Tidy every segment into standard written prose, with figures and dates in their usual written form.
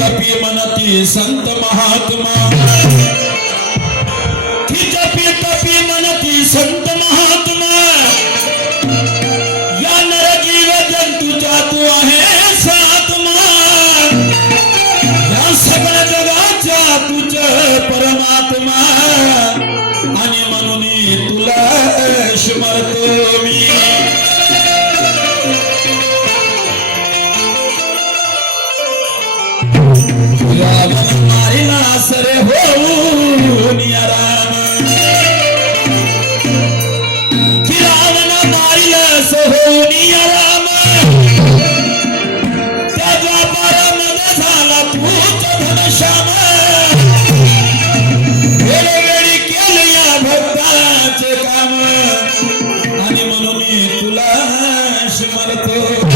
जपी मनती संत महात्मा की जपी तपी मनती संत महात्मा या नरजीव जंतूचा तू आहेस आत्मा या सगळ्या जगाचा तुझ परमात्मा आणि म्हणून तुला स्मरतो मी मारिला सरे होऊन या राम की रावण मारिला होऊन या राम त्या द्वापारामध्ये झाला तूच घनश्याम वेळोवेळी केले या भक्ताचे काम आणि म्हणून तुला स्मरतो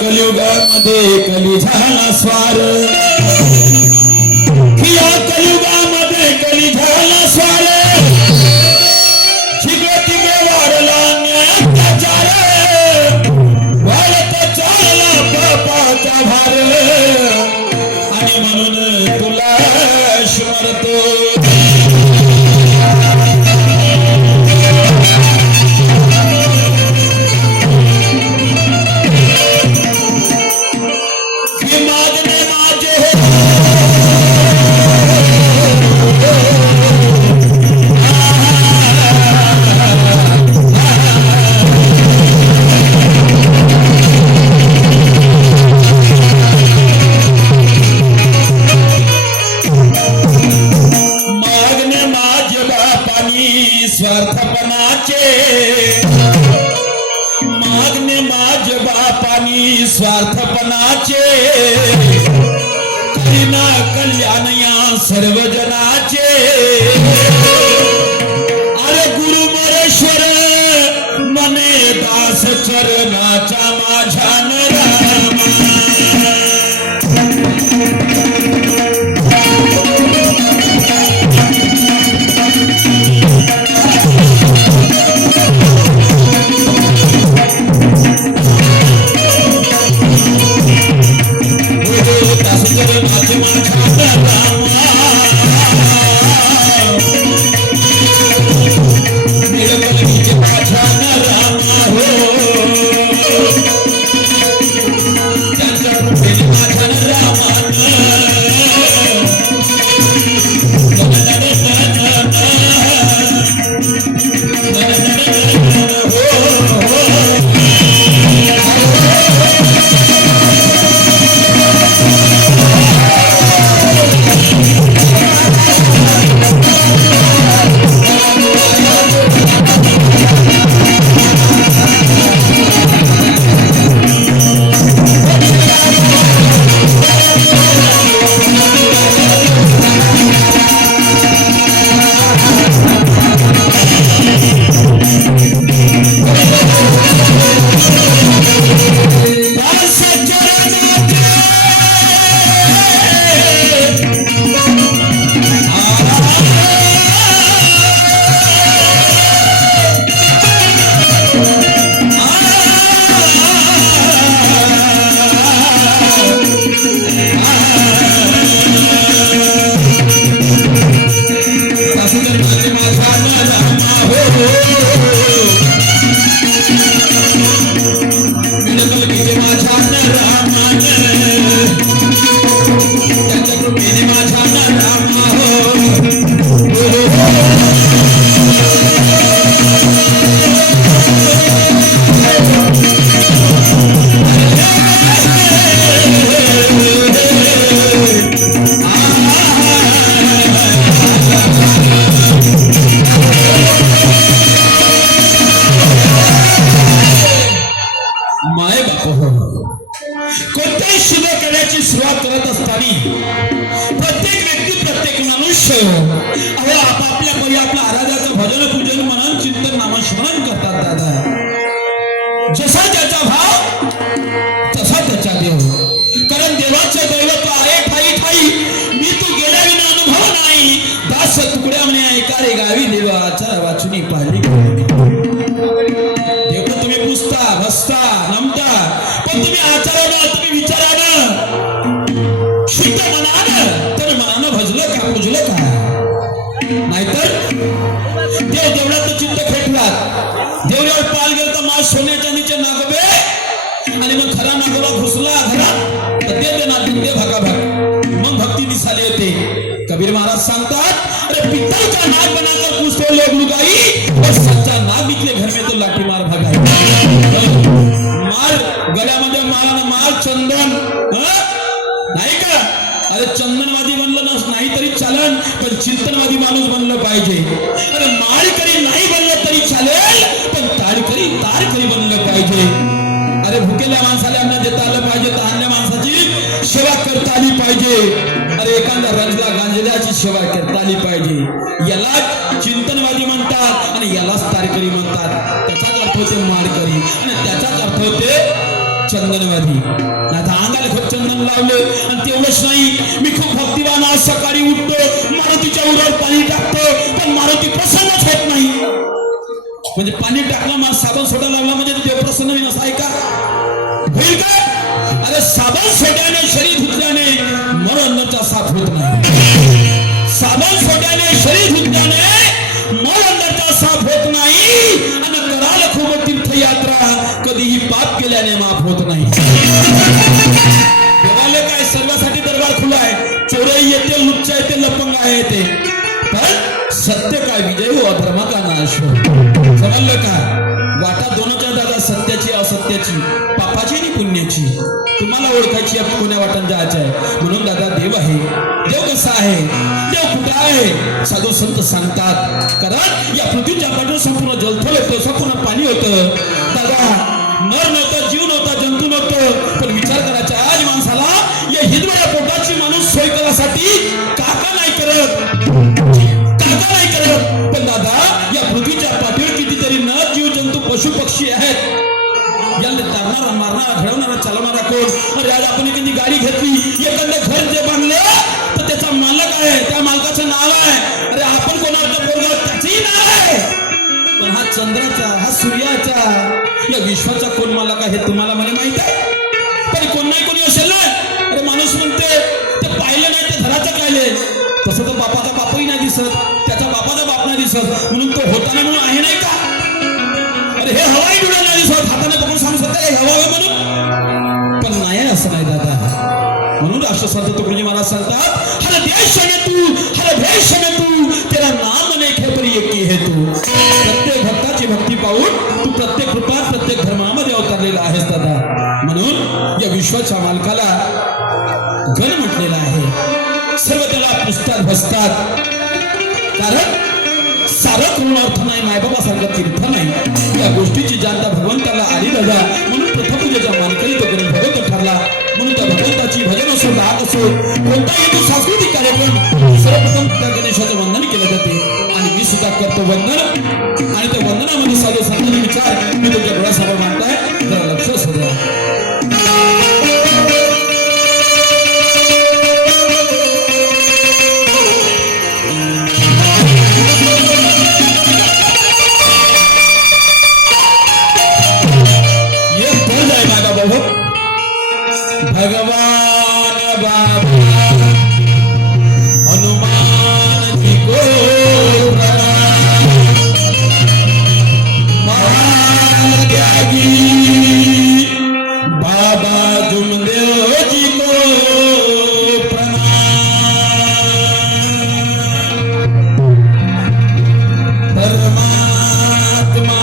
कलियुगामध्ये कली झाला स्वार या कलियुगामध्ये कली झाला स्वार ठिके ठिके वाढला न्यायाचार वाढत चालला पापाचा भार आणि म्हणून तुला स्मरतो मागणे माझ बापानी स्वार्थपणाचे करीना कल्याण या सर्व जनाचे अरे गुरुमरेश्वर मने दास चरणाचा माझ्या रामा कोणत्याही शुभ कार्याची दिवसाची सुरुवात करत असताना प्रत्येक व्यक्ती प्रत्येक मनुष्य अहो आपापल्या परी आपल्या आराध्याचं भजन पूजन मनन चिंतन नामस्मरण करतात दादा. जसा त्याचा भाव तसा त्याचा देव. कारण देवाच्या दैवत आहे ठाई ठाई मी तू गेल्या विना अनुभव नाही. दास तुकड्या म्हणे ऐका रे गावी देवाचा वाचुनी पाहिली. देव तुम्ही पुसता भसता नमता पण तुम्ही आचारानं तुम्ही विचारानं शुद्ध मनानं तर मनानं भजलं का पूजलं का. नाहीतर देव देवळात चित्त खेटलात देवळावर पाल गेलं तर मास सोन्या चांदीचे नागोबे आणि मग खरा नागोबा घुसला घरात तर ते नागून दे भागा भाग मग भक्ती दिसाली येते. कबीर महाराज सांगतात अरे पित्तल का नाग बनाकर पूछते लोग लुगाई और सच्चा नाग निकले घर में तो लाठी मार भगाई. मार गळ्यामध्ये माळानं मार चंदन नाही का. अरे चंदनवादी बनलं नाही तरी चालन पण चिंतनवादी माणूस बनलं पाहिजे. अरे माळकरी नाही बनलं तरी चालेल पण तारकरी बनलं पाहिजे. अरे भुकेल्या माणसाला अन्न देता आलं पाहिजे तहानल्या माणसाची सेवा करता आली पाहिजे. अरे एखाद्या रंजला गांजल्याची सेवा करता आली पाहिजे. याला चिंतनवादी म्हणतात आणि यालाच तारकरी म्हणतात. त्याचाच अर्थ होते माळकरी आणि त्याचाच अर्थ होते चंदनवादी. आता अंगाला खूप चंदन लावले आणि तेवढंच नाही मी खूप भक्तिवान आज सकाळी उठतो मारुतीच्या उरावर पाणी टाकतो पण मारुती प्रसन्नच होत नाही. म्हणजे पाणी टाकलं मला साबण सोडा लावला म्हणजे देव प्रसन्न होईल असं आहे का. होईल का. अरे साबण सोड्याने शरीर धुतल्याने मरणचा साथ होत नाही. साबण सोड्याने शरीर धुतल्याने मरणचा साथ होत नाही आणि कराल खूप तीर्थयात्रा कधीही पाप केल्याने माफ होत नाही. देवालय काय सर्वांसाठी दरबार खुला आहे. चोरही येते लुच्चा येते लपंग आहे ते पण सत्य काय विजय हो अधर्म का नाश हो. समजलं का. वाटा दोनच आहे दादा सत्याची असत्याची पापाची आणि पुण्याची. तुम्हाला ओळखायची कोण्या वाटण जायचं आहे. म्हणून दादा देव आहे. देव कसा आहे देव कुठं आहे साधू संत सांगतात. कारण या पृथ्वीच्या पाठीवर संपूर्ण जलथळ होतं संपूर्ण पाणी होतं दादा. नर नव्हतं जीव नव्हता जंतू नव्हतं पण विचार करायचा आज माणसाला या हिरवळ्या पोटाची माणूस सोय करण्यासाठी काका नाही करत पण दादा या पृथ्वीच्या पाठीवर कितीतरी नर जीव जंतू पशु पक्षी आहेत. याला तारणारा मारणारा घडवणारा चालवणारा कोण. अरे आज आपण एखादी गाडी घेतली एखादं घर जे बांधलं तर त्याचा मालक आहे त्या मालकाचं नाव आहे. अरे आपण कोणाचं पोरगा त्याचंही नाव आहे पण हा चंद्राचा हा सूर्याचा या विश्वाचा कोण मालक आहे तुम्हाला मला माहित आहे. पण कोण नाही कोणी असेल ना. अरे माणूस म्हणते ते पाहिलं नाही ते धराचं काय तसं तो बापाचा बापही नाही दिसत त्याचा बापाचा बाप नाही दिसत म्हणून तो होताना म्हणून आहे नाही का. अरे हे हवाई डोळा नाही दिसत हाताने पकडून सांगू शकता हे हवा म्हणून पण नाही असं नाही दादा. म्हणून राष्ट्रसंत तुकडोजी महाराज सांगतात हर देश में तू तेरा नाम अनेक है पर एक ही है तू. प्रत्येक भक्ताची भक्ती पाहून तू प्रत्येक रूपात प्रत्येक धर्मामध्ये अवतरलेला आहेस दादा. म्हणून या विश्वाच्या मालकाला गण म्हटलेला आहे. सर्व त्याला पुसतात भसतात कारण सारं करून अर्थ नाही मायबाबासारखं तीर्थ नाही. या गोष्टीची जानता भगवंताला आली दादा. म्हणून प्रथमपूजेचा मानकरी तो गणेश भगवंत ठरला. म्हणून त्या भगवंताची भजन असो राग असो कोणताही तो सांस्कृतिक कार्यक्रम सर्वप्रथम त्या गणेशाचं वंदन केलं जाते आणि मी सुद्धा करतो वंदन. आणि त्या वंदनामध्ये साधू संतांचे विचार मी तुमच्या डोळ्यासमोर मांडताय जरा लक्ष असू द्या. भगवान बाबा हनुमान जी को प्रणाम. महान त्यागी बाबा जुमदेव जी को प्रणाम. परमात्मा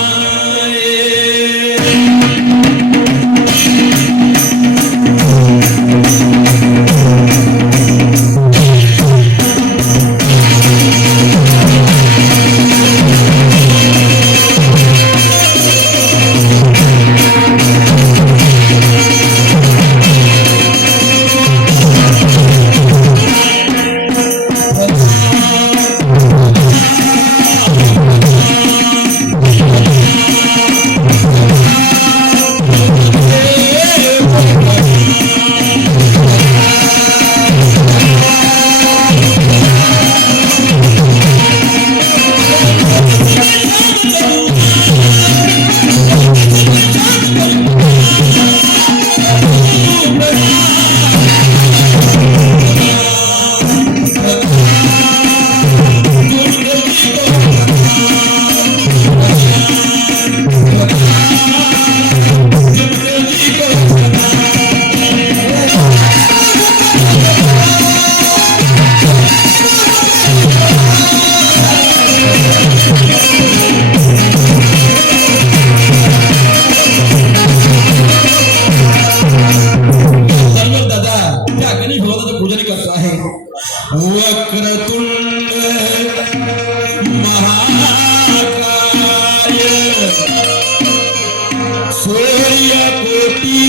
सूर्यकोटी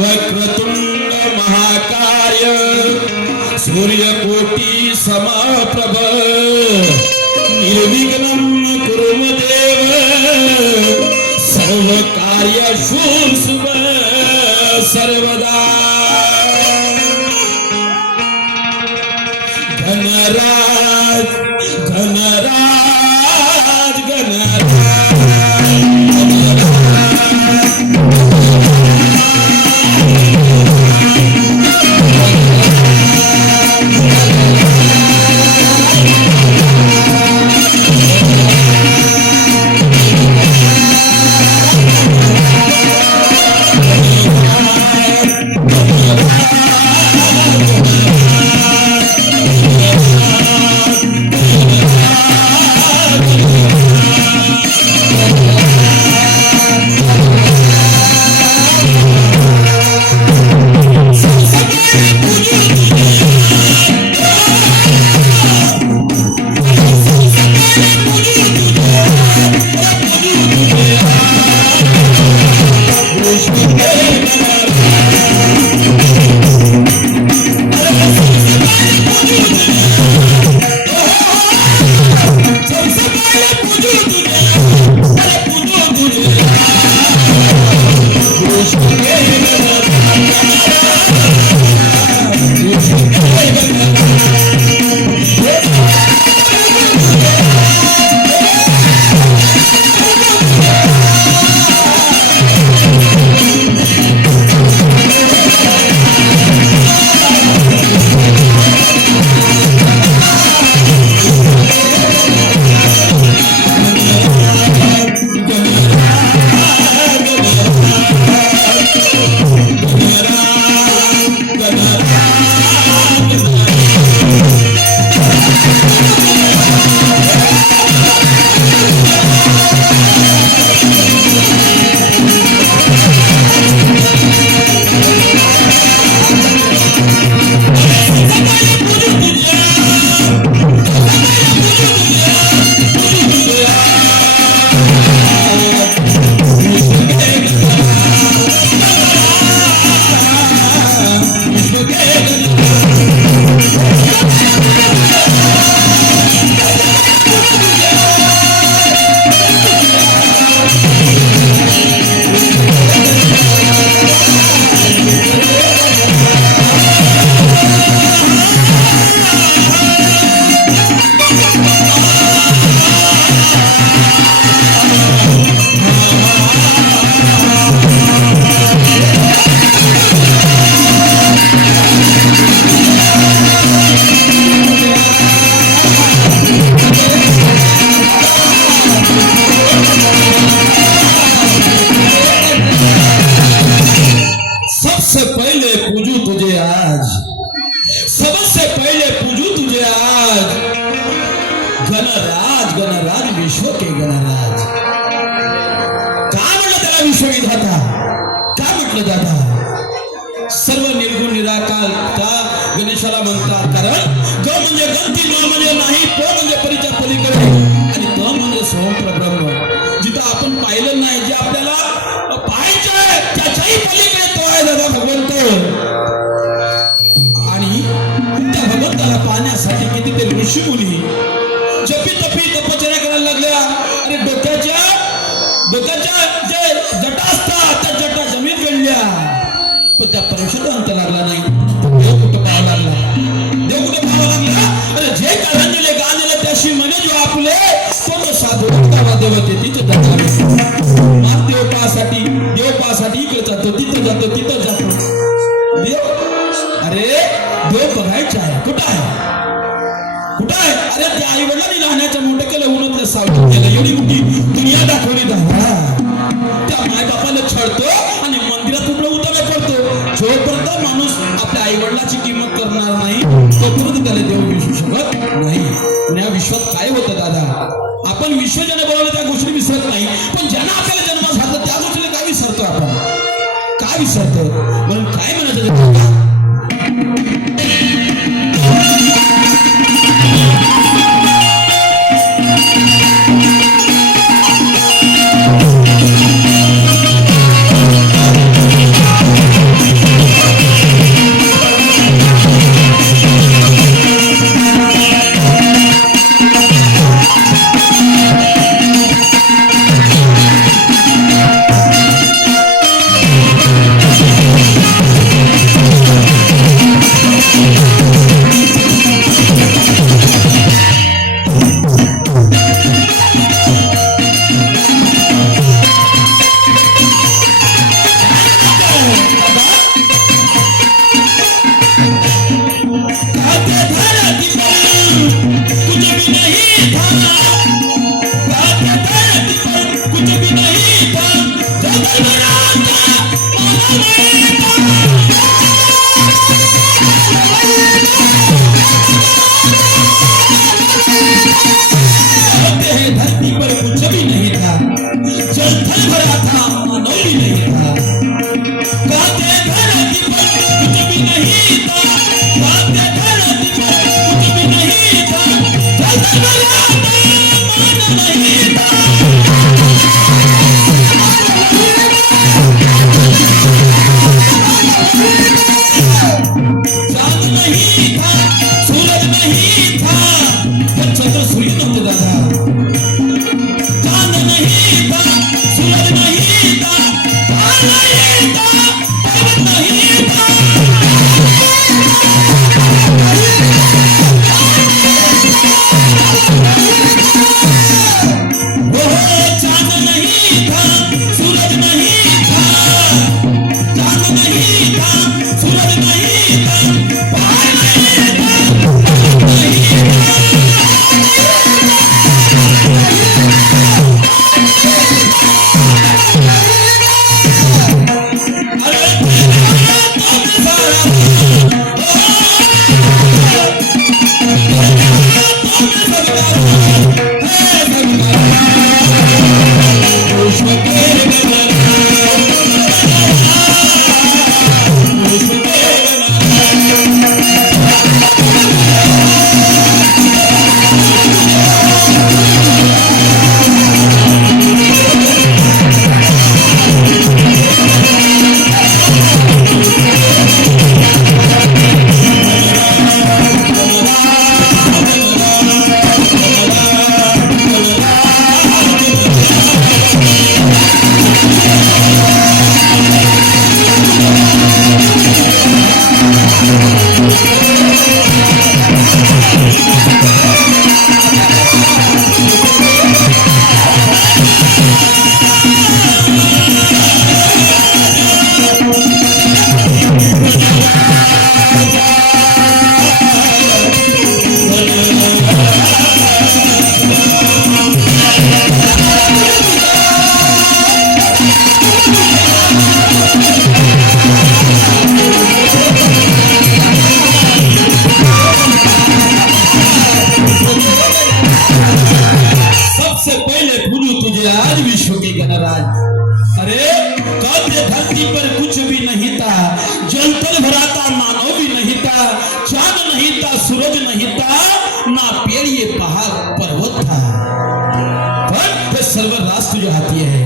वक्रतुंड महाकाय सूर्यकोटी समप्रभ निर्विघ्नं कुरु देव सर्व कार्येषु सर्वदा गणराज गणराज गणराज गणराज गणराज विश्व के गणराज का म्हटलं त्याला विश्वविधाता का म्हटलं दादा सर्व निर्गुण निराकार का गणेशाला म्हणतात कारण ग म्हणजे गणती न म्हणजे नाही प म्हणजे परीच्या पलीकडे आणि त म्हणजे स्वयंप्रब्रह्म जिथं आपण पाहिलं नाही जे आपल्याला पाहायचं आहे त्याच्याही पलीकडे तो आहे दादा भगवंत आणि त्या भगवंताला पाहण्यासाठी किती ते ऋषी मुनी जपी तपी तपश्चर्या करायला लागल्या आणि डोक्याच्या जे जटा असतात त्या जटा जमीन गळल्या पण त्या परीक्षेचा अंत लागला नाही देव कुठं पाहावा लागला अरे जे कारण दिले गाण दिले त्याशी म्हणे जो आपले तो साधू देवते तिथे मार देवपासाठी इकडे जातो तिथं जातो देव अरे देव बघायचा आहे कुठं आहे अरे त्या आई वडिलांनी लहानाचं मोठं केलं उन्हातलं सावध केलं एवढी मोठी दुनिया दाखवली त्या माय बापाला छळतो आणि मंदिरात कुठं उतरला पडतो जोपर्यंत माणूस आपल्या आई वडिलाची किंमत करणार नाही तोपर्यंत त्याला देव विसरू शकत नाही या विश्वात काय होतं दादा आपण विश्व ज्याने बनवलं त्या गोष्टी विसरत नाही पण ज्यांना आपल्याला जन्म झाला त्या गोष्टीला काय विसरतो आपण काय विसरतो म्हणून काय म्हणायचं तुझे आज विश्व के गणराज। अरे कब ये धरती पर कुछ भी नहीं था, जल तल भरा था मानव भी नहीं था, चांद नहीं था सूरज नहीं था, ना पेड़ ये पहाड़ पर्वत था, पण ते सर्व रास तुझ्या हाती आहे,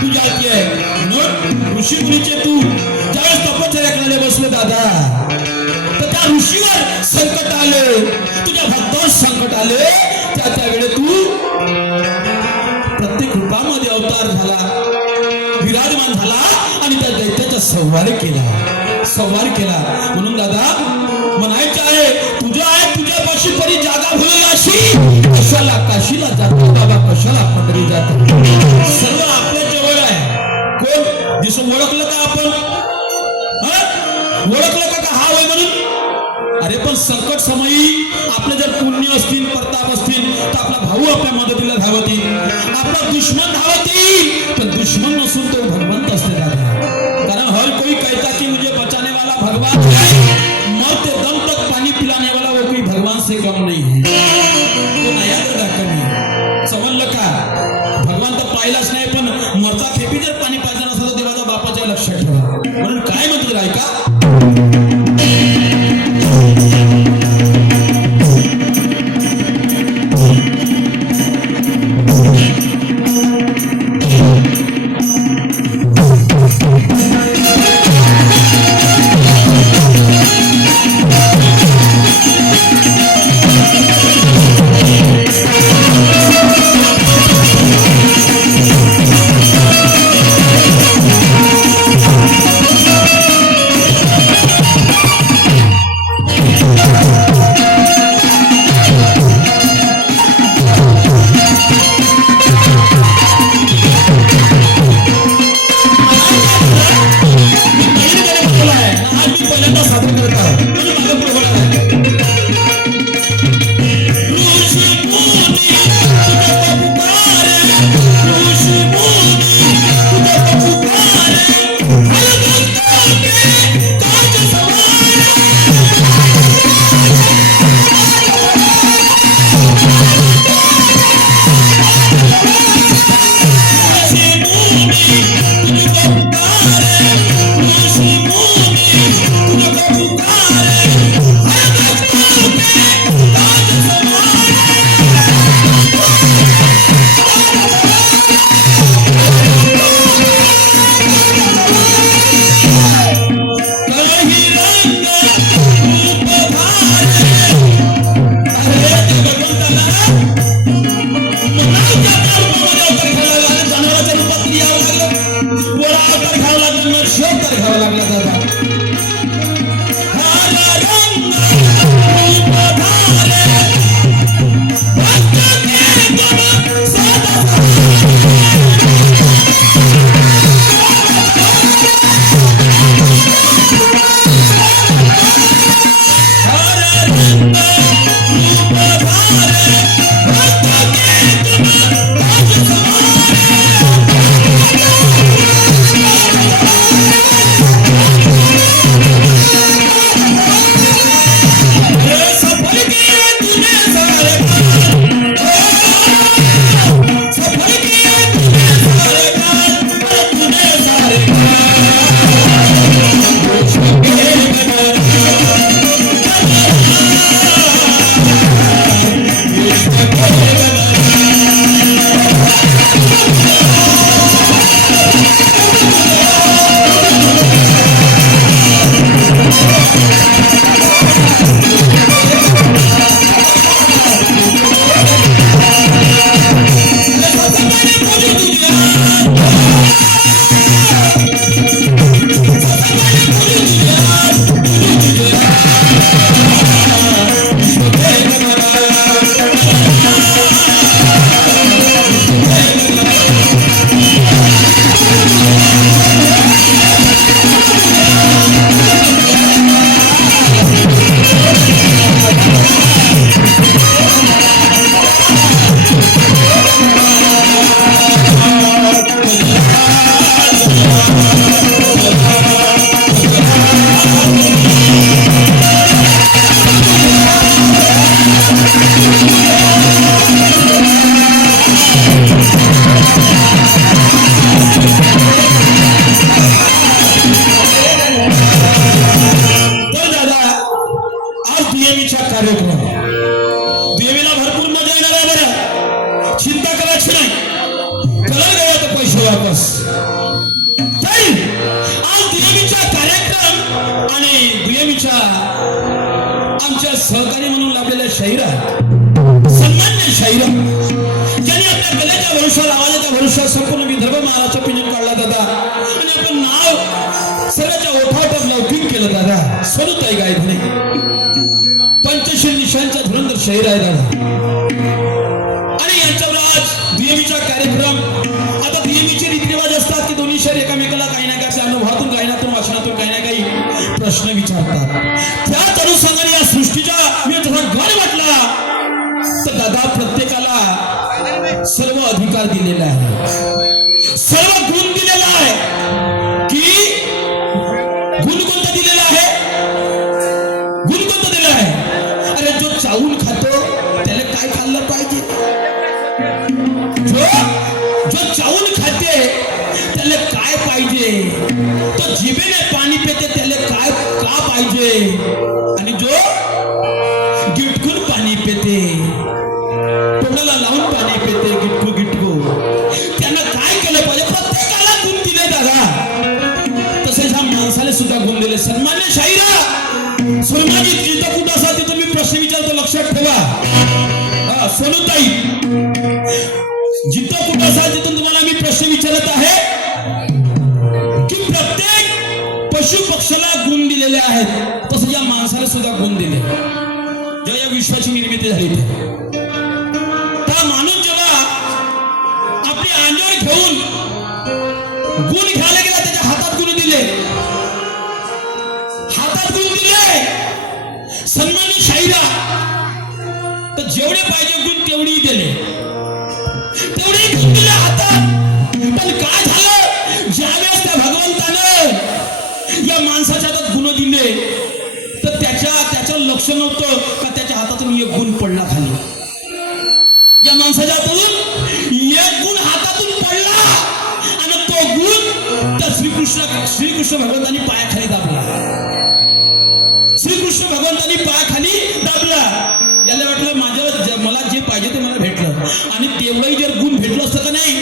तुझ्या हाती आहे। म्हणून ऋषी मुनीचे तू ज्यावेळेस तपश्चर्या करायला बसले दादा, तर त्या ऋषीवर संकट आले, तुझ्या भक्तावर संकट आले, त्या वेळे तू प्रत्येक रूपामध्ये अवतार झाला, विराजमान झाला आणि त्या दैत्याचा संहार केला। म्हणून दादा म्हणायचं आहे, तुझ्या आहे तुझ्यापाशी परी जागा भुलेल अशी, कशाला काशीला जातो बाबा, कशाला पंढरी जातो, सर्व आपल्या जवळ आहे। कोण दिसून ओळखलं का आपण? ओळखलं का हा होय म्हणून? अरे पण संकट समयी आपले जर पुण्य असतील, प्रताप असतील, तर आपला भाऊ आपल्या मदतीला धावत येईल, आपला दुश्मन धावत येईल, पण दुश्मन नसून तो भगवंत असते दादा। कारण हर कोई कहता कि मुझे बचाने वाला भगवान है, मरते दम तक पानी पिलाने वाला वो कोई भगवान से कम नहीं है, तो नया दादा कमी समजलं का? भगवान तर पाहिलाच नाही, पण मरता फेपी जर पाणी पाहिजे नसलं तर देवाच्या बापाच्या लक्षात ठेवा। म्हणून काय म्हणतो ऐका, कलर गया तो पैसे वापस. तर आज दुय्यमीचा कार्यक्रम आणि दुय्यमीच्या आमच्या सहकारी म्हणून लाभलेल्या शाहिरा, सन्मान्य शाहिरा ज्यांनी आपल्या कलेच्या भरोशावर, आवाजाच्या भरोशावर संपूर्ण विदर्भ महाराष्ट्र पिंजून काढला दादा. आणि आपण नाव सर्वांच्या ओठावटात लौकिक केलं दादा. सरुताई गायधने पंचशील निशांच्या धुरंधर शाहीर आहे दादा. आणि यांच्यावर आज दुय्यमीचा कार्यक्रम. आता दुय्यमीचे रीतिरिवाज असतात की दोन्ही शहर एकामेकाला काही ना काही आपल्या अनुभवातून, गायनातून, वाचनातून काही ना काही प्रश्न विचारतात. त्याच अनुषंगाने या सृष्टीच्या मी जेव्हा गण म्हटला तर दादा प्रत्येकाला सर्व अधिकार दिलेला आहे, सर्व गुण दिलेला आहे. की गुण कोणता दिलेला आहे? गुण कोणता दिलेला आहे? अरे जो चावून खातो त्याला काय खाल्लं पाहिजे? जो चावून खाते त्याला काय पाहिजे? तो जिभेने पाणी पिते त्याला काय का पाहिजे? आणि जो गिटकून पाणी पिते, तोंडाला लावून पाणी पिते, गिटकू गिटकू, त्यानं काय केलं पाहिजे? प्रत्येकाला गुण दिले दादा. तसेच ह्या माणसाला सुद्धा गुण दिले. सन्मान्य शाहिरा, सोनाजी जिथं कुठं असा तिथं मी प्रश्न विचारतो, लक्षात ठेवा. सोनूताई, जिथं कुठं असाल तिथून तुम्हाला मी प्रश्न विचारत आहे की प्रत्येक पशु पक्षाला गुण दिलेले आहेत, तसं या माणसाला सुद्धा गुण दिले. जेव्हा या विश्वाची निर्मिती झाली तेव्हा माणूस जेव्हा आपली अंगावर घेऊन गुण घ्यायला गेला, त्याच्या हातात गुण दिले, हातात गुण दिले. सन्मान्य शाहिरा, तर जेवढे पाहिजे गुण तेवढी दिले, तेवढे गुण दिले हातात. पण काय झालं? ज्यावेळेस त्या भगवंतानं या माणसाच्या हातात गुण दिले तर त्याचं लक्ष नव्हतं का त्याच्या हातातून एक गुण पडला खाली. या माणसाच्या हातातून एक गुण हातातून पडला आणि तो गुण त्या श्रीकृष्ण भगवंतांनी पायाखाली दाबला. श्रीकृष्ण भगवंतांनी पायाखाली दाबला. याला वाटलं मला जे पाहिजे ते मला भेटलं. आणि तेवढंही जर गुण भेटलं असतं का नाही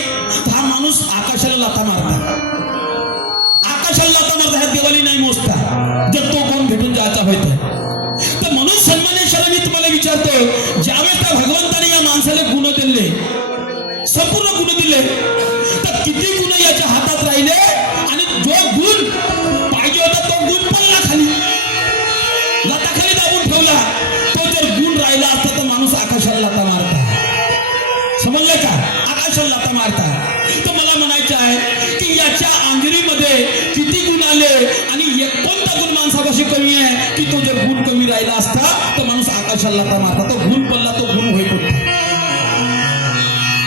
तर हा माणूस आकाशाला लाथा मारता, आकाशाला लाथा मारता. ह्या देवाली नाही मोजता जर तो गुण भेटून जायचा होता. तर म्हणून सन्मानेश्वर मी तुम्हाला विचारतो, ज्यावेळेस त्या भगवंताने या माणसाला गुण दिले, संपूर्ण गुण दिले, तर किती गुण याच्या हातात राहिले? आणि जो गुण पाहिजे होता तो गुण पडला खाली, लाताखाली दाबून ठेवला. तो जर गुण राहिला असता तर माणूस आकाशाला लाथा मारता. समजलं का? आकाशाला लाथा मारता. तर मला म्हणायचं आहे की याच्या अंगिरीमध्ये किती गुण आले आणि कोणता गुण माणसापाशी कमी आहे की तो जर गुण कमी राहिला असता तर माणूस आकाशाला लाथा मारता. तो गुण पडला, तो गुण होईल होता.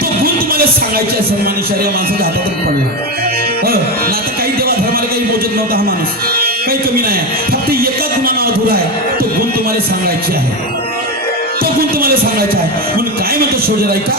तो गुण तुम्हाला सांगायचे आहे. सन्मान्य शरीर माणसाच्या हातातून पडला. ना तर काही देवा धर्माला काही मोजत नव्हता हा माणूस, काही कमी नाही आहे. फक्त एका गुणानं अधुरा आहे. तो गुण तुम्हाला सांगायचे आहे, तो गुण तुम्हाला सांगायचा आहे. म्हणून काय म्हणतो सोडजर ऐका.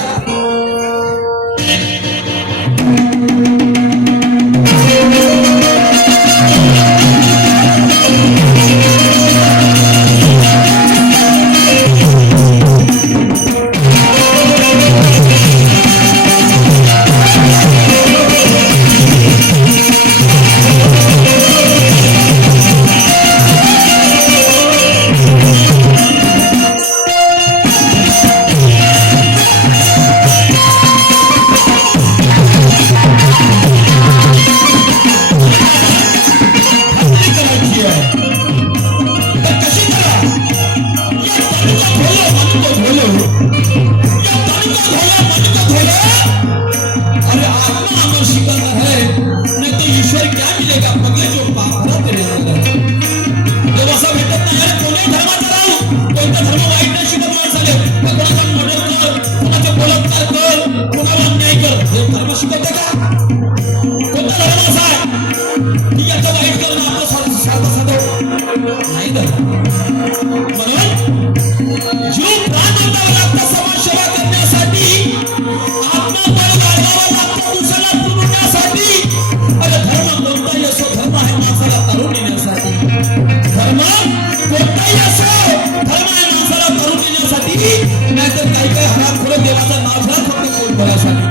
नाहीतर काही काही हरामखोर देवाचं नाव घ्या फक्त कोण बोलासाठी.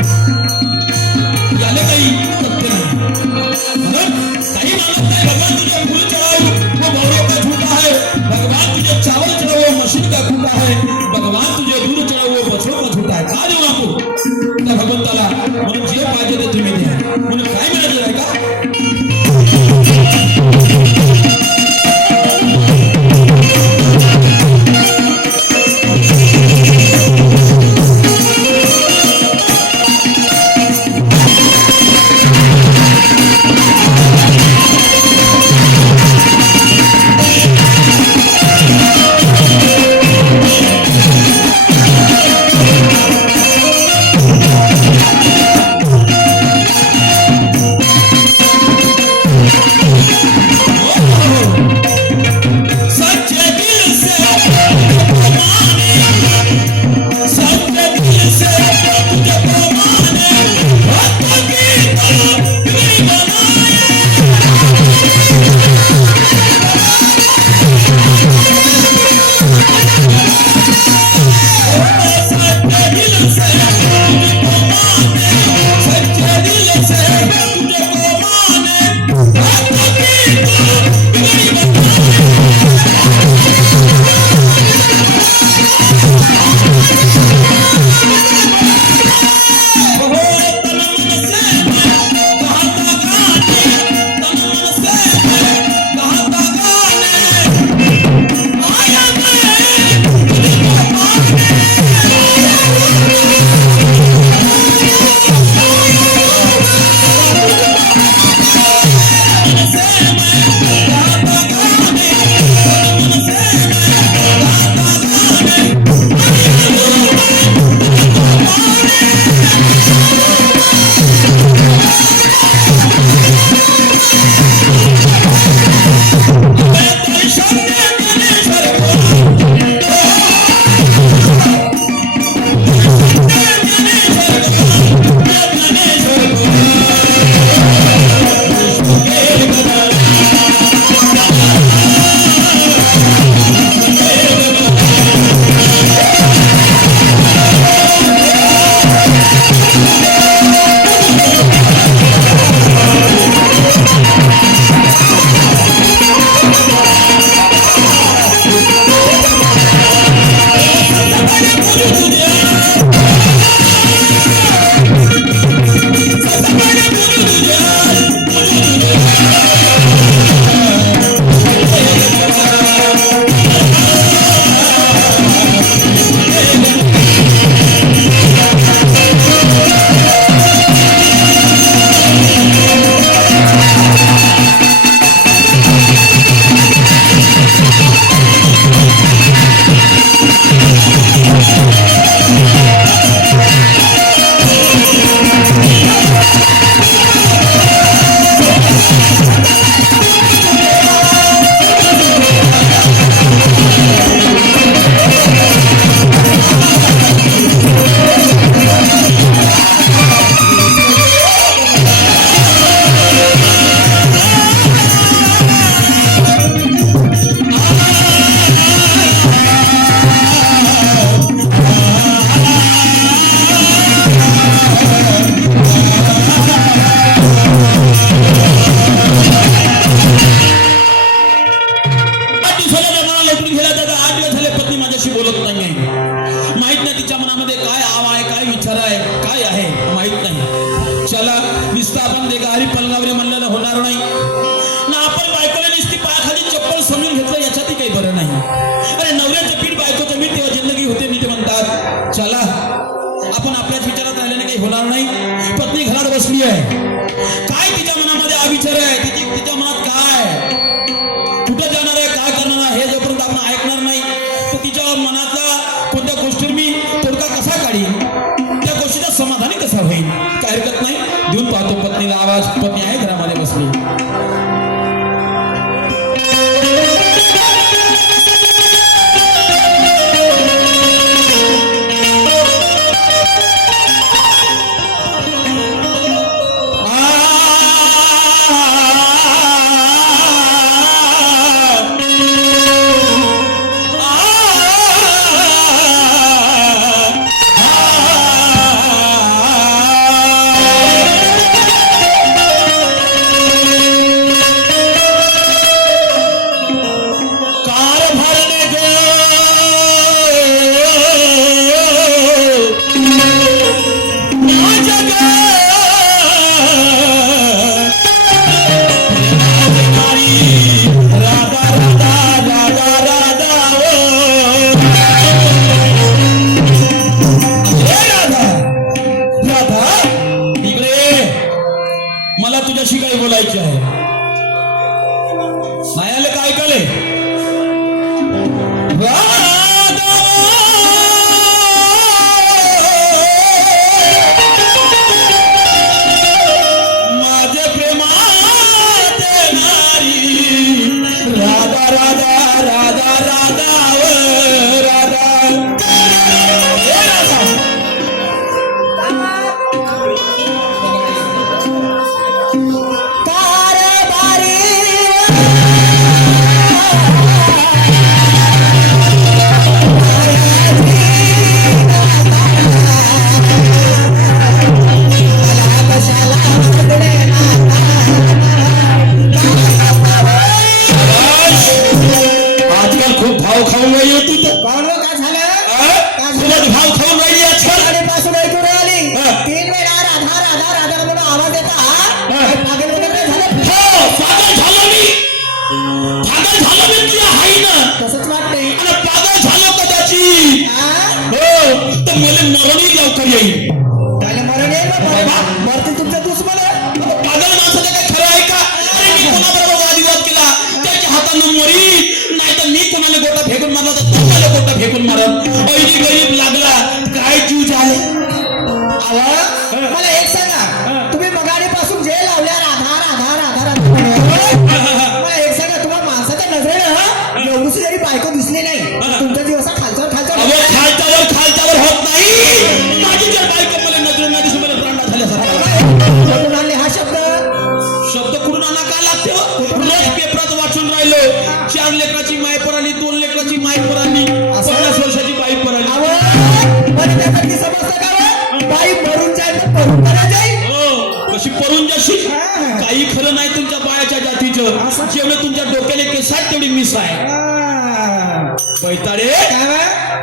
घरात बसली आहे. काय तिच्या मनामध्ये अविचार आहे, तिच्या मनात काय, कुठे जाणार आहे, काय करणार आहे, हे जोपर्यंत आपण ऐकणार नाही तर तिच्या मनातला कोणत्या गोष्टीवर मी तोडगा कसा काढीन, त्या गोष्टीचा समाधानी कसा होईल. काय हरकत नाही, देऊन पाहतो पत्नीला आवाज. पत्नी आहे घरामध्ये बसली. मला तुझ्याशी काय बोलायचे आहे. नाही आले काय कळे. माझे प्रेमात नारी राधा राधा राधा राधा राधा. मला मरणही लवकर येईल. त्याला मरण येईल मरतील तुमच्या दुश्मन. पागल माणसाचं काय खरं आहे का. मी कोणाबरोबर वादविवाद केला त्याच्या हातानं मरीन, नाही तर मी कोणाला गोटा फेकून मारला तर तो मला गोटा फेकून मारत. ऐदी गरीब लागला काय जीव झाले. मला एक सांगा, तुम्ही मगाडीपासून जे लावल्या राधा राधा राधा राधा, मला एक सांगा, तुम्हाला माणसाच्या नजरेनं एवढीशी जरी बायको दिसली नाही, तुमच्या दिवसा खालच्यावर खालच्यावर होत नाही. माझी जर बायको मला नजरेनं दिसली मला प्राणा झाल्यासारखा. कुठून आणले हा शब्द कुठून आणा का लागतो. रोज पेपरात वाचून राहिलो, 4 लेकराची माय पराली, 2 लेकराची माय पराली, 50 वर्षाची बाई पराली. त्यासाठी समजतं का बाई मरून जाईल तर परून करा जाईल. हो कशी परून जाशील. काही खरं नाही तुमच्या बायाच्या जातीचं. जेवढं तुमच्या डोक्याला केसात तेवढी मिस आहे. बैताडे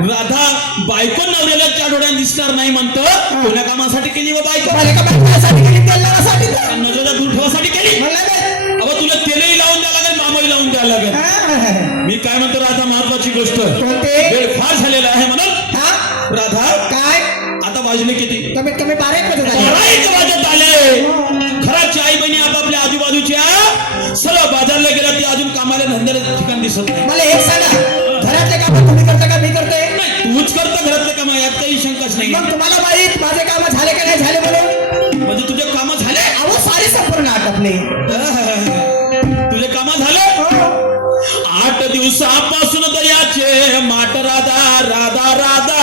राधा बायको नवऱ्याला 4 डोळ्यात दिसणार नाही म्हणतो. कोण्या कामासाठी केली व बायको. नजरेला दूर ठेवासाठी केली. अहो तुला तेलही लावून द्यावं लागेल, मामही लावून द्यावं लागेल. मी काय म्हणतो राधा, महत्वाची गोष्ट, वेळ फार झालेला आहे म्हणून. राधा काय आता वाजले किती. कमीत कमी 12 वाजत आले. खराची आई बहिणी आपापल्या आजूबाजूच्या सर्व बाजारला गेला, ती अजून कामाला धंद्याला ठिकाण दिसत नाही. मला एक सांगा, घरातले काम तुम्ही करता का मी करते. तूच करतो घरातले काम, यात काही शंकाच नाही. मग तुम्हाला माहित माझे काम झाले का नाही झाले म्हणून. म्हणजे तुझे काम झाले. अहो सारे संपूर्ण आटपले. तुझे काम झाले. 8 दिवसापासून दर्याचे माट राधा राधा राधा.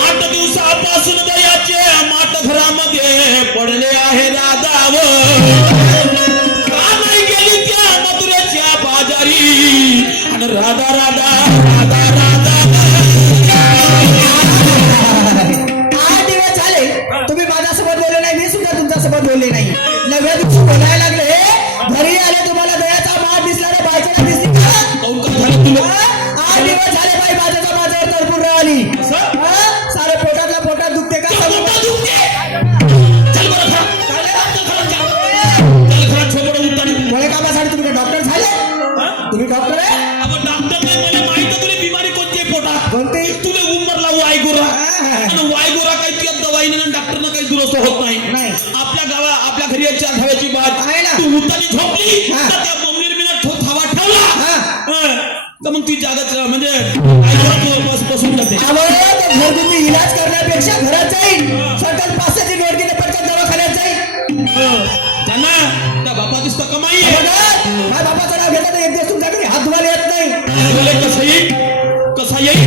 8 दिवसापासून दर्याचे माट घरामध्ये पडले आहे राधा. का नाही गेली त्या मथुरेच्या बाजारी आणि राधा राधा राधा राधा. 8 दिवस झाले तुम्ही माझ्यासोबत बोलले नाही, मी सुद्धा तुमच्यासोबत बोलले नाही. 9व्या दिवशी बोलायला लागले, घरी आले तुम्हाला दयाचा माठ दिसला रे, बायकोला दिसली का. 8 दिवस झाले बाई माझ्याच्या माझ्यावर तरपूर राहिली. सारे पोटात दुखते का. मुळे कामासाठी तुम्ही डॉक्टर झाले. तुम्ही डॉक्टर आहे. डॉक्टर नाही मला माहित तुला बिमारी कोणती आहे पोटात. कोणती. तुला उंबरला वायगोरा. वायगोरा काही तुझ्या दवाईने डॉक्टरनं काही दुरुस्त होत नाही नाही. आपल्या आपल्या घरी एक 4 धाव्याची बात आहे ना. तू उतानी झोपली हा. तर त्या बोंबलीर मी थावा ठेवला हा. तर मग ती जागाच म्हणजे काय करत बसून जाते आवड तो घरगुती इलाज करण्यापेक्षा घरात जाईल सरकार पाचशेची नोट दिली पटकन दवाखान्यात जाईल त्यांना त्या बापाचीच तर कमाई आहे माझ्या बापाचं नाव घेतलं तर एक दिवस तुमच्याकडे हात धुवायला येत नाही बोले कसा येईल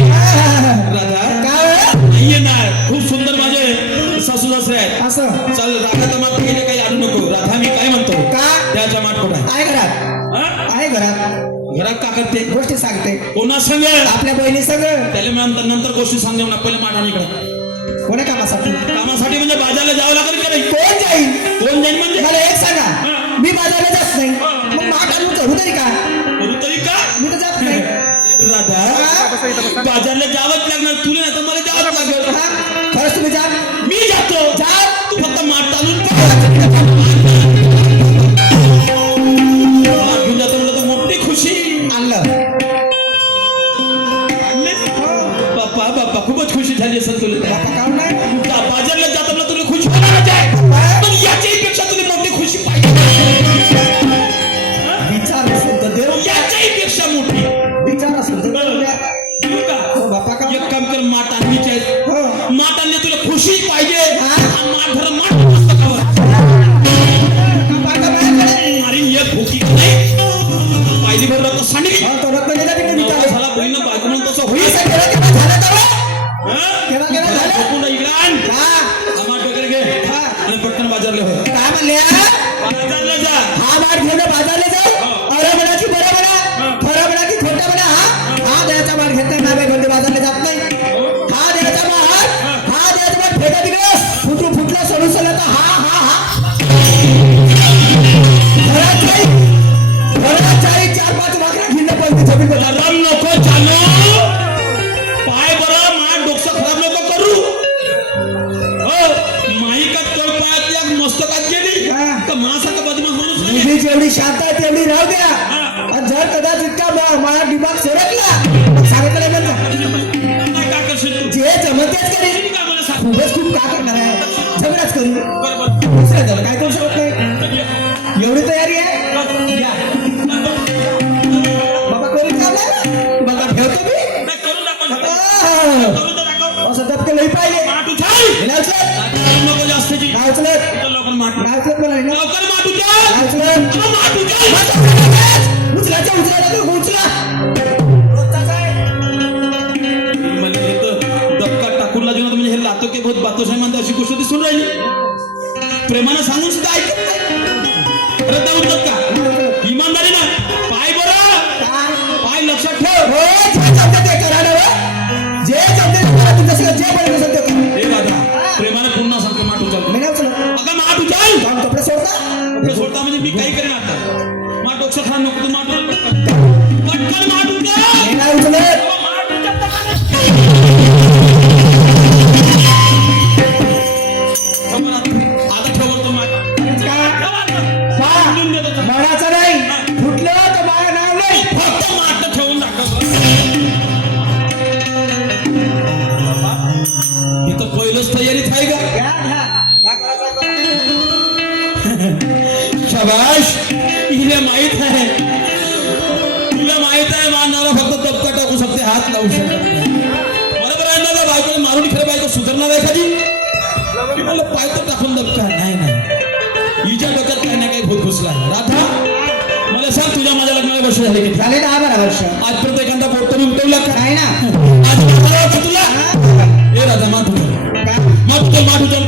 राधा काय नाही येणार खूप सुंदर माझे सासू सासरे आहेत असं चल राधा तर मग पहिले काही आणू नको राधा मी काय म्हणतो का त्याच्या माठ कुठं आहे? आहे घरात हा? आहे घरात घरात का करते गोष्टी सांगते कोणा सांग आपल्या बहिणी सगळं त्याला नंतर गोष्टी सांगते म्हणा पहिले माठ इकडे कोण्या कामासाठी कामासाठी म्हणजे बाजारला जावं लागेल का नाही कोण जाईल कोण जाईल म्हणजे मला एक सांगा मी बाजारला जात नाही मग माठ आणून चढू तरी का करू तरी का मी तर जात नाही राधा बाजारला जावंच लागणार तुला नाही तर मला जावंच लागेल हा? खरंच तुम्ही जा मी जातो जा तू फक्त माठ चालून घेऊन जातो म्हणलं तर मोठी खुशी आणलं बाप्पा खूपच खुशी झाली असेल तुला बापा काम नाही बाजारला जातो म्हणलं तुला खुशी होणार आहे पण याच्याही पेक्षा तुला मोठी खुशी पाहिजे विचार असेल तर देव याच्याही पेक्षा मोठी विचार असेल तर देव द्या. देऊ का? हो बापा का एक काम कर माठ आणलीच आहे हो माठ आणले तुला खुशी पाहिजे हा. हा माठ भर माठ मस्त खावा बापा का बाहेर अरे एक भुकी का नाही पाहिली भर रक्त सांडली हो तो रक्त नेला तिकडे विचार झाला बहिणं बायको म्हणून तसं होईल असं केलं केव्हा झालं तेव्हा हा? केव्हा केव्हा झालं झोपून राहा, इकडं आण. हा हा माठ वगैरे घे हा. आणि पटकन बाजारला हो काय म्हणल्या बाजारला जा हा माठ घेऊन बाजारला जाऊ अरे म्हणा की बरं म्हणा खरं म्हणा की खोटं म्हणा हा द्यायचा माठ घेत नाही माझ्या घरी बाजारला जात नाही हा द्यायचा माठ हा द्यायचा माठ फेटा तिकडे फुटला सोडून सोडलं तर हा घरात जाई 4-5 भाकऱ्या घेऊन पडते जमीन गरम नको चालू पाय बरं माठ डोकं खराब नको करू हो माईकात तोड पायात या मस्तकात गेली हा. तर मासाका बदमाश माणूस नाही. मुली जेवढी शांत आहे तेवढी राहू द्या आणि जर कदाचित का मला दिमाग सरकला मग सांगितलं नाही म्हणलं काय काय करशील तू जे जमत तेच करेल तुम्ही काय मला सांग खूपच खूप का करणार आहे जमराच करू बरोबर दुसरं झालं काय करू शकत नाही एवढी तयारी आहे या. बाबा कोणी चाललाय तुम्हाला ठेवतो मी नाही, करून दाखव झालं. आह. करून तर दाखव. असं दबके लई पाहिजे माठ उचल. नाही उचलत नको जास्तची. नाही उचलत उचल लवकर माठ. नाही उचलत मला नाही लवकर माठ उचल. उचलत अहो, माठ उचल. उचलायचं उचलायचं उचला रोजचाच आहे. म्हणजे हे तर धक्का टाकून लाजून आता म्हणजे हे लातो के बहुत बातो साहेब म्हणते अशी गोष्ट दिसून राहिली प्रेमानं सांगून सुद्धा ऐकत नाही रद्द होतात का इमानदारी ना पाय बरं पाय लक्षात ठेव हो, जे जमतं ते करा ना हो. जे जमतं ते करा. तुमचं सगळं जे पाहिजे असेल ते करा. हे राजा प्रेमानं पुन्हा सांगतो माठ उचल मी नाही उचलत. अगं माठ उचल जाऊन कपडे सोडता कपडे सोडता म्हणजे मी काही करेन आता माठ डोक्यात खा नको तू माठ उचल पटकन माठ उचल मी नाही उचलत अहो, माठ उचल पटकन. खबर आता ठेवतो तो माठ का? ठेव आता. पहा, उचलून देतो तो. मनाचं नाही फुटलं तर माझं नाव नाही फक्त माठ ठेवून दाखव इथं पहिलंच तयारीत आहे का घ्या, घ्या. काय करायचं आहे? शाबाश हिला माहित आहे तुला माहित आहे मानणारा फक्त दबका टाकू शकते हात लावू शकत नाही. बरोबर आहे ना त्या बायकोला मारून खरं बायको सुधारणार आहे कधी मी म्हणलं पाय तर टाकून दबका नाही हिच्या डोक्यात काही ना काही भूत घुसला आहे. राधा मला सांग तुझ्या माझ्या लग्नाला वर्ष झाले किती झाले 10-12 वर्ष आजपर्यंत एखादा बोट तरी उठवला का नाही ना आज माझा वाटतं तुला हे राधा माठ उचल का? माठ उचल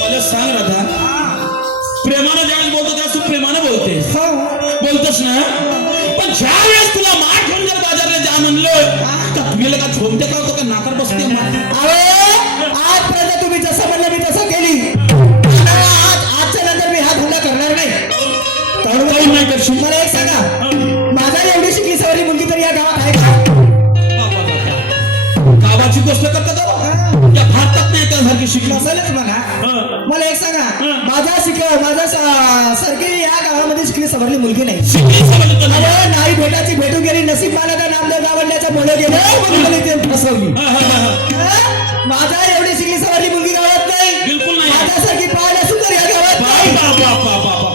मला सांग राधा प्रेमानं ज्यावेळेस बोलतो त्यावेळेस तू प्रेमानं बोलतेस हो. बोलतोस ना पण ज्या वेळेस तुला माठ घेऊन जर बाजारला जा म्हणलं का तुला का झोमते का होतो का नाकार बसते अहो, आजपर्यंत तुम्ही जसं म्हणलं मी तसं केली आजच्या नंतर मी हा धंदा करणार नाही काढून नाही करशील मला एक सांगा माझा एवढी शिकली सवरी मुलगी तर या गावात आहे का गावाची गोष्ट करता का या भारतात नाही त्यासारखी शिकला नसेलच म्हणा मला एक सांगा माझा सारखी या गावामध्ये शिकली सवरली मुलगी नाही अरे नाही भेटाची भेटून गेली नसीब मला त्या नामदेव गावंड्याच्या मुळे गेले म्हणून मला ते फसवली हा हा? माझा एवढी शिकली सवारली मुलगी गावात नाही. बिलकुल नाही. माझ्यासारखी पाहिलं सुंदर या गावात नाही.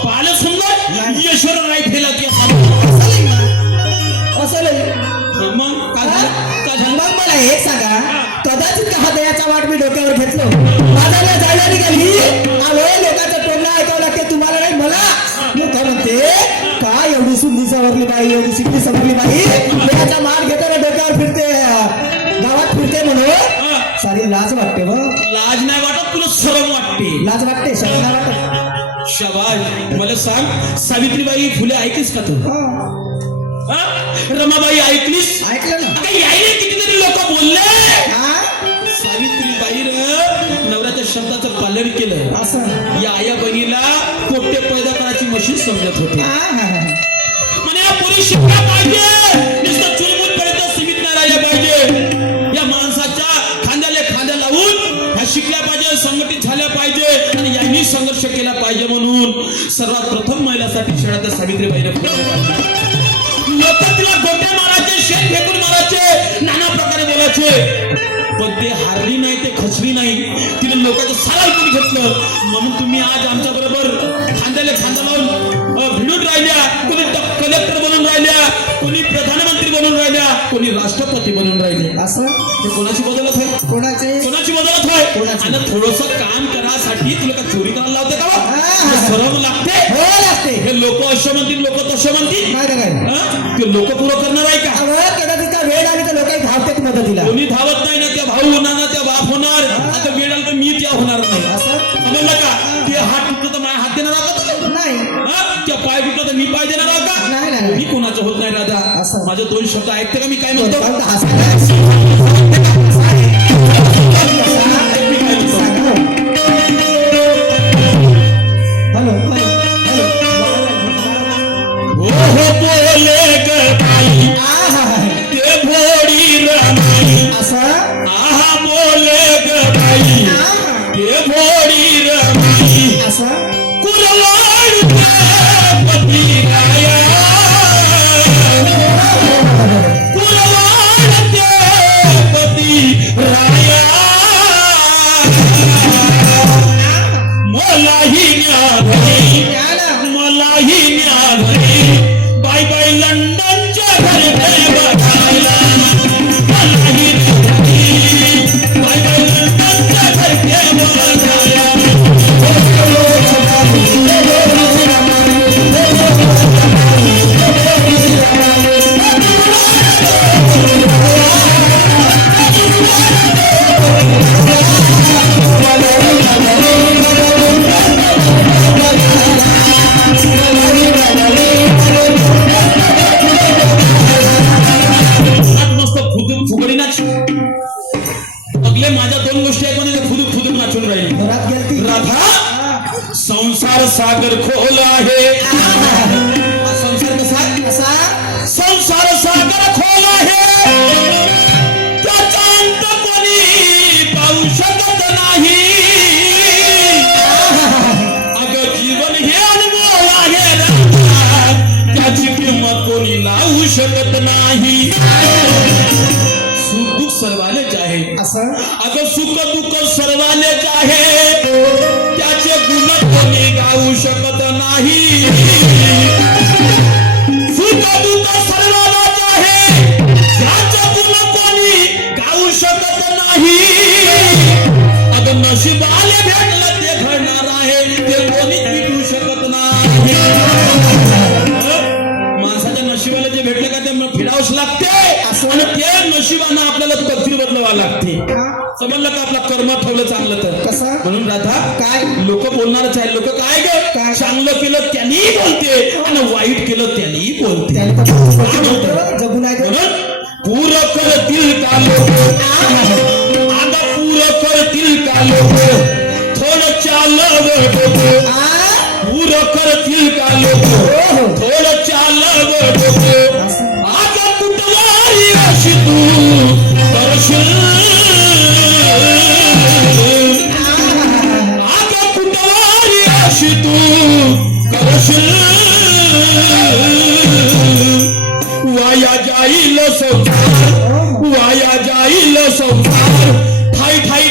पाहिलं सुंदर नाही. यशवर नाही फेला ते असं नाही. मग काय झालं? काय झालं? मग मला एक सांगा, कदाचित का हा दयाचा वाट मी डोक्यावर घेतलो, माझा वेळ जायला निघाली, लोकांचं टोमणं ऐकावं लागते तुम्हाला नाही मला. लोक म्हणते काय एवढी सुंदर सवरली बाई, एवढी शिकली सवरली बाई दयाचा मान घेताना डोक्यावर फिरते, गावात फिरते म्हणून सारी लाज वाटते. बघ लाज नाही वाटत तुला शरम वाटते. लाज वाटते, शरम नाही वाटत. शाबाश. मला सांग सावित्रीबाई फुले ऐकलीस का तू? हा, हा? रमाबाई ऐकलीस? ऐकलं ना. आता यायले कितीतरी लोक बोलले हा? सावित्रीबाईनं नवऱ्याच्या शब्दाचं पालन केलं. असं या आया बहिणीला पोट्टे पैदा करायची मशीन समजत होती. हा, हा, हा. म्हणे या पोरी शिकल्या पाहिजे, नुसतं चुलबुल पर्यंत सीमित नाही राहिल्या पाहिजे. या माणसाच्या खांद्याला खांद्या लावून ह्या शिकल्या पाहिजे, संघटित झाल्या पाहिजे आणि यांनी संघर्ष केला पाहिजे. म्हणून सर्वात प्रथम महिलासाठी शहरात सावित्रीबाईने लोक तिला गोटे मारायचे, शेण फेकून मारायचे, नाना प्रकारे बोलायचे, पण ते हारली नाही, ते खचली नाही. तिने लोकांचं सारा ऐकून घेतलं. म्हणून तुम्ही आज आमच्या बरोबर खांद्याला खांदा लावून भिडून राहिल्या. कोणी कलेक्टर बनून राहिल्या, कोणी प्रधानमंत्री बनून राहिल्या, कोणी राष्ट्रपती बनून राहिले. असं हे कोणाची बदलत आहे? कोणाचे? कोणाची बदलत आहे? कोणाची? आणि थोडस काम करासाठी तुला का चोरी करायला लावते का? हा. सरम लागते. हो लागते. हे लोक असे म्हणतील, लोक तसे म्हणतील. काय काय हा? ते लोक पुरं करणार आहे का? कदाचित वेळ आली तर लोक धावतात मदतीला. कोणी धावत नाही ना, त्या भाऊ होणार ना, त्या बाप होणार. आता वेळ आला तर मी त्या होणार नाही. असं समजलं का? ते हात तुटलं तर माझ्या हात देणार आहोत का? नाही. हा? त्या पाय तुटलं तर मी पाय देणार आहोत का? नाही, नाही. कोणी कोणाचं होत नाही राधा. असं. माझे दोन शब्द ऐकते का मी काय म्हणतो? कोणता होता? हसा ना. मी काय म्हणतो? सांगा. Hello, hello, hello. हो हो बोले ग बाई, आहा. ते भोडी रमाई. असं आहा बोले ग बाई, आहा. ते भोडी रमाई. असं कुरवाड पती राया, कुरवाड पती राया. मलाही न्याघरी, मलाही न्याघरी, बाय बाय लंडनच्या घरटे बघायला. मलाही न्याघरी, बाय बाय लंडनच्या घरटे बघायला. आज मस्त फुगडी नाच. अगले माझ्या दोन गोष्टी आहेत म्हणजे फुदूक फुदूक नाचून राहिली. घरात गेलती. राधा, संसार सागर खोल आहे. हा संसार कसा आहे? कसा? संसार सागर खोल आहे, त्याचा अंत कोणी पाहू शकत नाही. अगं जीवन हे अनमोल आहे राधा, त्याची किंमत कोणी लावू शकत नाही. सुख दुःख सर्वालेच आहे. असं अगं सुख दुःख सर्वालेच आहे, त्याचे गुण कोणी गाऊ शकत नाही. सुख दुःख सर्वालाच आहे, त्याचे गुण कोणी गाऊ शकत नाही. अगं नशिबाले भेटलं ते घडणार आहे, ते कोणीच मिटू शकत नाही. माणसाच्या नशिबाला जे भेटलं का ते फिरावंच लागते आणि ते नशिबानं आपल्याला तकदीर बदलावं लागते. समजलं का? आपला कर्म ठेवलं चांगलं तर कसं? म्हणून राधा काय? लोक बोलणारच आहे. लोक काय ग? काय? चांगलं केलं त्यांनी बोलते आणि वाईट केलं त्यांनी बोलते. त्याने तर बघून होतं, जगू नाही देत. म्हणून पूर करतील का लोक, आता पूर करतील का लोक, थोडं चालव डोकं. पूर करतील का लोक, थोडं चालव डोकं. आता कुठवारी अशी तू करशील, आता कुठवारी अशी तू करशील. वाया जाईल संसार, वाया जाईल संसार, ठाई ठाई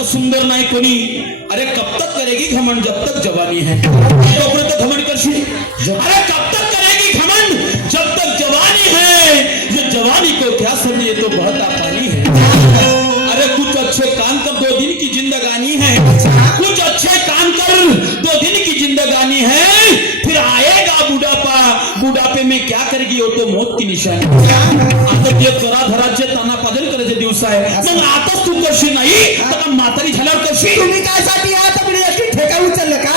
सारखं सुंदर नाही कोणी. अरे कब तक करेगी घमंड जब तक जवानी है. तोपर्यंत घमंड करशील. अरे कब तक करेगी घमंड जब तक जवानी है. ये जवानी को क्या समझे तो बहता पानी है. अरे कुछ अच्छे काम कर, 2 दिन की जिंदगानी है. कुछ अच्छे काम कर, 2 दिन की जिंदगानी है. फिर आएगा बुढ़ापा. बुढ़ापे में क्या करेगी वो तो मौत की निशानी. आता जे घराचे ताना पादल करायचे दिवस आहे. मग आताच तू करशील नाही तर म्हातारी झाल्यावर करशील. तुम्ही काय साठी आहात तुम्ही एकटी ठेका उचललं का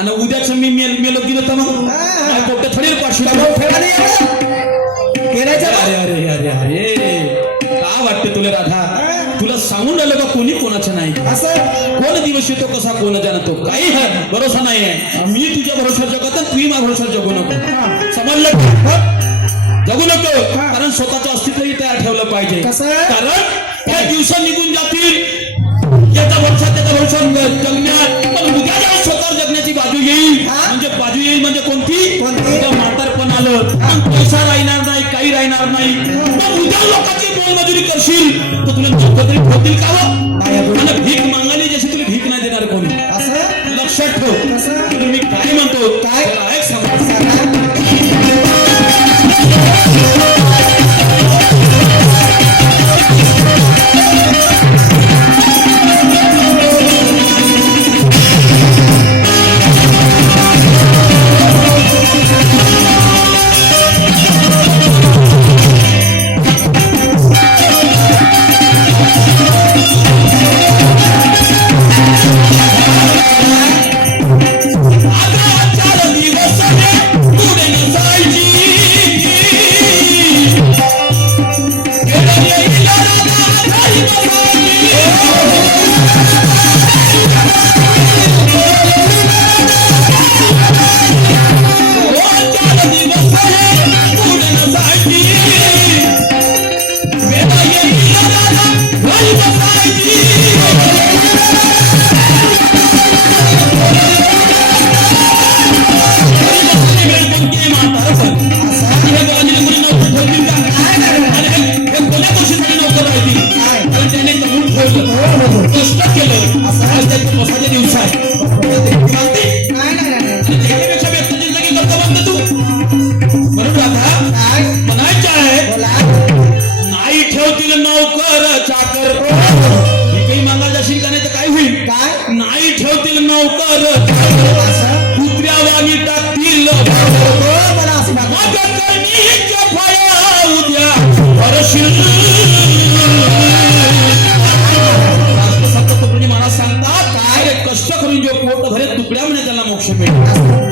आणि उद्याच मी मेलो गेलो तर मग काय पोट्या थोडी पाडशील. ठेका नाही केरायचं अरे अरे अरे अरे का वाटते तुला राधा. तुला सांगून राहिलं का कोणी कोणाचं नाही. असं कोण दिवस येतो कसा कोण जाणतो काही भरोसा नाही आहे. मी तुझ्या भरोशावर जगत तुम्ही माझ्या भरोशावर जगू नको. समजलं का? जगू नको. कारण स्वतःचं अस्तित्वही तयार ठेवलं पाहिजे. कसं? कारण त्या दिवस निघून जातील. याचा भरोसा त्याचा भरोसा जगण्यात. पण उद्या जेव्हा स्वतःवर जगण्याची बाजू येईल म्हणजे कोणती उद्या म्हातारपण आलं पण पैसा राहणार नाही काही राहणार नाही. मग उद्या लोकांची मोलमजुरी करशील तर तुला नोकरी होतील का हो? आणि भीक मागायला जशी तुला भीक नाही देणार कोणी. असं लक्षात ठेव. कसं? तुला मी काय म्हणतो काय? जरा ऐक समज.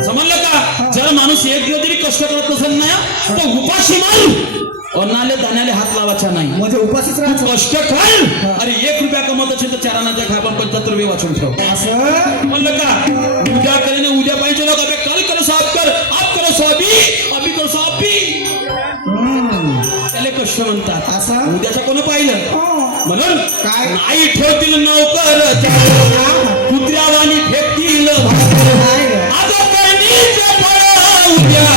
समजलं का? जर माणूस एक दिवस जरी कष्ट करत नसेल ना तर उपाशी माल अन्नाले दाण्याले हात लावायचा नाही. म्हणजे उपाशीच राहायचं. कष्ट कर. अरे 1 रुपया कमवत असेल तर 4 आण्याच्या खायला 75 रुपये वाचून ठेव. असं म्हणलं का? उद्या करेने उद्या पाहिजे लोक अबे कल करो साहब कर आप करो स्वाबी अभी करो स्वाबी. त्याला कष्ट म्हणतात. असं उद्याचं कोण पाहिलं म्हणून काय? नाही ठेवतील नौकर कुत्र्यावानी फेकतील आता करणीचे फळ उद्या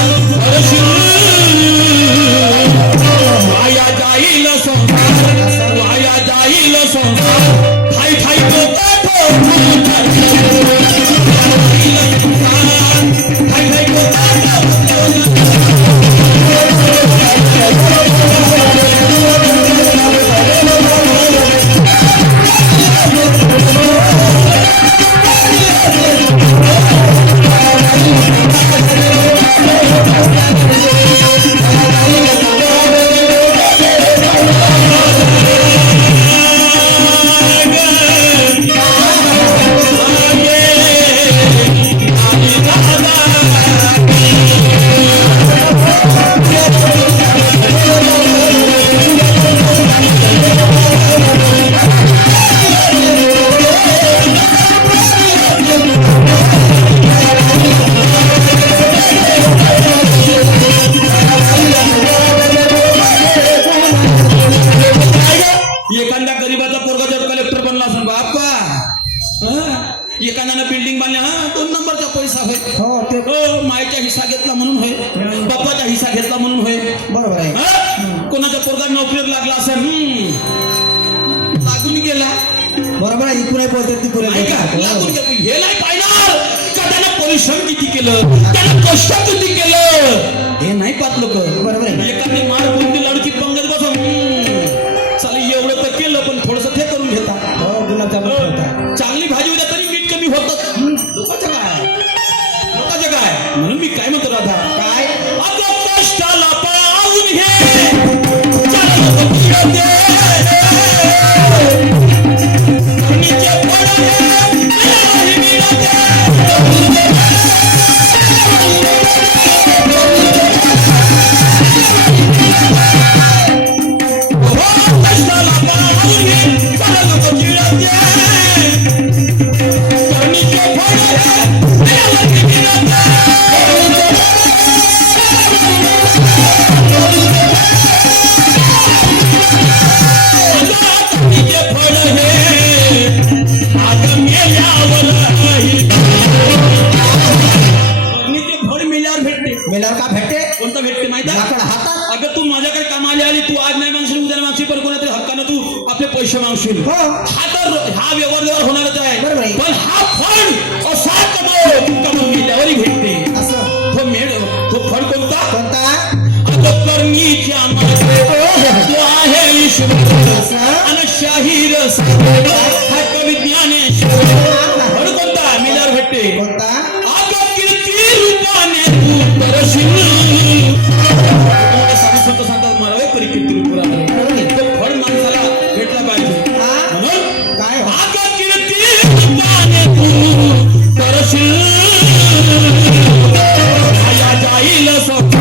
वाया जाईल संसार वाया जाईल संसार ठाई ठाई डोका ठेव ठाई ठाई डोका एखाद्या गरीबाचा पोरगा जर कलेक्टर बनला असेल बाप्पा एखाद्यानं बिल्डिंग बांधल्या 2 नंबरचा पैसा होय. हो ते हो मायचा हिस्सा घेतला म्हणून होय बाप्पाचा हिस्सा घेतला म्हणून होय. बरोबर आहे. कोणाचा पोरगा नोकरीवर लागला असेल लागून गेला बरोबर आहे इकडे बोलते तिकडे नाही का बोलते. लागून घे. हे नाही पाहिणार का त्यानं परिश्रम किती केलं, त्यानं कष्ट किती केलं, हे नाही पाहत लोक. बरोबर आहे. एखादी मार कोणती लाडकी पंगत बसून चालेल एवढं तर केलं पण थोडस ते करून घेता. हो गुलाबजामुन ठेवता. चांगली भाजी उद्या तरी मीठ कमी होत. लोकांचं काय म्हणून मी काय म्हणतो राधा, काय अगं कष्टाला पाहून घे चालत पुढे. कणीचे फळ हे मिळाले मिळते. हो कष्टाला पाहून घे चालत पुढे. कणीचे फळ हे मिळाले मिळते. मेल्यावर का भेटते कोणतं भेटते माहिती आहे? लाकड हातात. अगं तू माझ्याकडे कामाला आली, तू आज नाही मागशील उद्या मागशील पण कोणातरी हक्कानं तू आपले पैसे मागशील. हो हा तर हा व्यवहार होणारच आहे. बरोबर आहे. पण हा फळ असा कमवून मेल्यावरही भेटते. असं तो फळ कोणता? कोणता अगं करणीच्या मागे तो आहे ईश्वर आणि शाहीर हा कवी ज्ञानेश्वर. फळ कोणता मेल्यावर भेटते? कोणता अगं कीर्ती रूपाने तू करशील. साधू सांगतात मला परी कीर्ती रूपाने तो फळ माणसाला भेटला पाहिजे. हा? म्हणून काय हो? अगं कीर्ती रूपाने तू करशील. वाया जाईल स्वप्न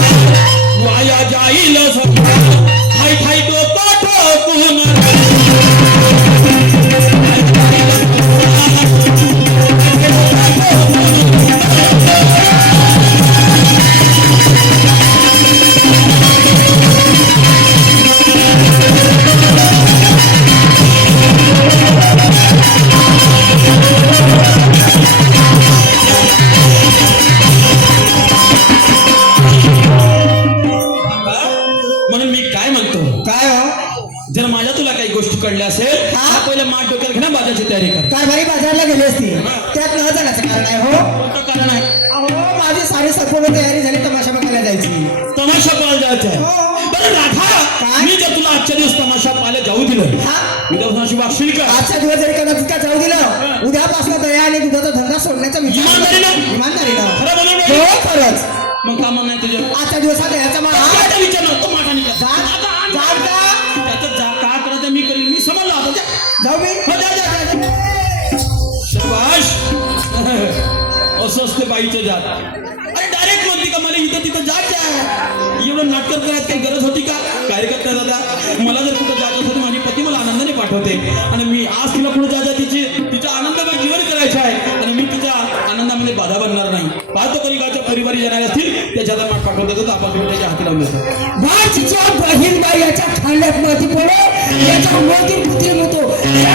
वाया जाईल स्वप्न ठाई ठाई डोकं ठोकून. म्हणून मी काय म्हणतो, काय हो जर माझ्या तुला काही गोष्टी कळल्या असेल हा? तर पहिले माठ डोक्याला घे ना बाजाची तयारी कर. काय भारी बाजारला गेली असती त्यात न जाण्याचं कारण आहे हो. कोणतं कारण आहे? अहो माझी सारी संपूर्ण तयारी झाली तमाशा बघायला जायची. तमाशा पाहायला जायचं आहे. हो. बरं राधा, काय? मी जर तुला आजच्या दिवस तमाशा पाहायला जाऊ दिलं हा उद्या अशी वागशील का? आजचा दिवस जरी कदाचित का जाऊ दिलं उद्यापासून दया आणि दुधाचा धंदा सोडण्याचा विचार इमानदारीनं? इमानदारीनं खरं बोलून हो राहिली? खरंच मग का नाही तुझ्या आजच्या दिवसात दयाचा मान आता विचार नव्हतो माठाने का? जा- आता आण. जा का? त्याचं जा का करायचं मी करीन. मी समजला आता जा. जाऊ मी हो, जा, जा, जा, जा. शाबाश. असं असते बाईचं जात. अरे डायरेक्ट म्हणते का मला इथं तिथं जायचं आहे. एवढं नाटक करायची काही गरज होती का? काय करता दादा, मला जर कुठं जायचं असेल तर माझी पती मला आनंदाने पाठवते आणि मी आज तिला पुढे जायचं तिचा आनंदमय जीवन करायचं आहे आणि मी तिच्या आनंदामध्ये बाधा बनणार नाही. पाहतो कधी गावच्या परिवारी येणार असतील त्याच्याला माठ पाठवून देतो तर आपण त्याच्या हाती लावून देतो. बाळाच्या बहीण बाई याच्या खांड्यात माती पडे याच्या मोती पुत्री होतो या